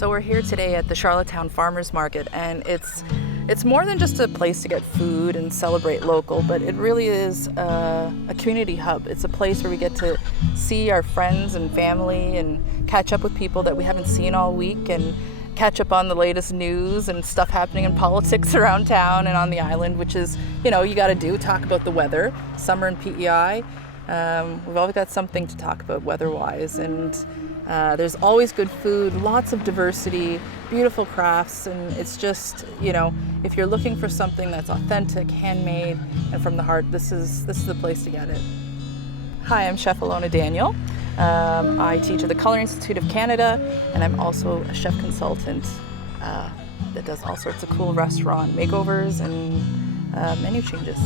So we're here today at the Charlottetown Farmers Market, and it's more than just a place to get food and celebrate local, but it really is a community hub. It's a place where we get to see our friends and family and catch up with people that we haven't seen all week, and catch up on the latest news and stuff happening in politics around town and on the island, which is, you got to do, talk about the weather, summer in PEI. We've always got something to talk about weather-wise, and there's always good food, lots of diversity, beautiful crafts, and it's just, if you're looking for something that's authentic, handmade, and from the heart, this is the place to get it. Hi, I'm Chef Ilona Daniel. I teach at the Culinary Institute of Canada, and I'm also a chef consultant that does all sorts of cool restaurant makeovers and menu changes.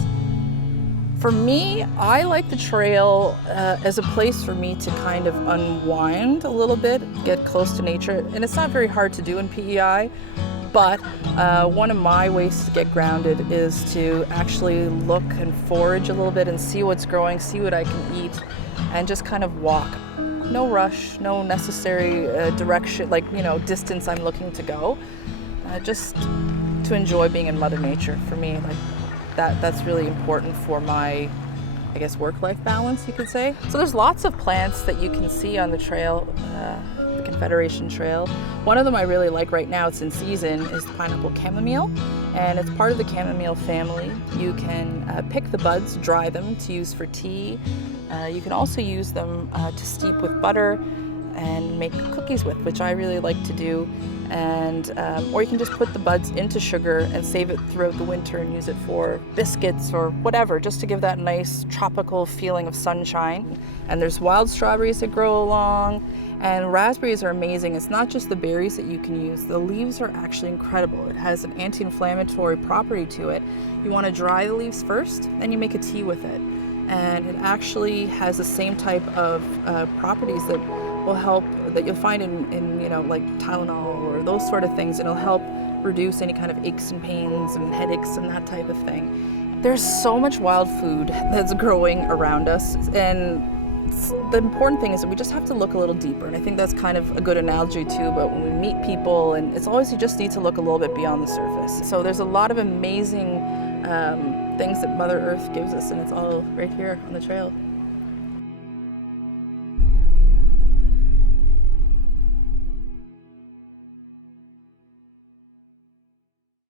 For me, I like the trail as a place for me to kind of unwind a little bit, get close to nature. And it's not very hard to do in PEI, but one of my ways to get grounded is to actually look and forage a little bit and see what's growing, see what I can eat, and just kind of walk. No rush, no necessary direction, distance I'm looking to go. Just to enjoy being in Mother Nature for me. That's really important for my, work-life balance, you could say. So there's lots of plants that you can see on the trail, the Confederation Trail. One of them I really like right now, it's in season, is the pineapple chamomile, and it's part of the chamomile family. You can pick the buds, dry them to use for tea. You can also use them to steep with butter and make cookies with, which I really like to do. And or you can just put the buds into sugar and save it throughout the winter and use it for biscuits or whatever, just to give that nice tropical feeling of sunshine. And there's wild strawberries that grow along, and raspberries are amazing. It's not just the berries that you can use. The leaves are actually incredible. It has an anti-inflammatory property to it. You want to dry the leaves first, then you make a tea with it. And it actually has the same type of properties that will help, that you'll find in like Tylenol or those sort of things. It'll help reduce any kind of aches and pains and headaches and that type of thing. There's so much wild food that's growing around us, and the important thing is that we just have to look a little deeper. And I think that's kind of a good analogy too, but when we meet people, and it's always, you just need to look a little bit beyond the surface. So there's a lot of amazing things that Mother Earth gives us, and it's all right here on the trail.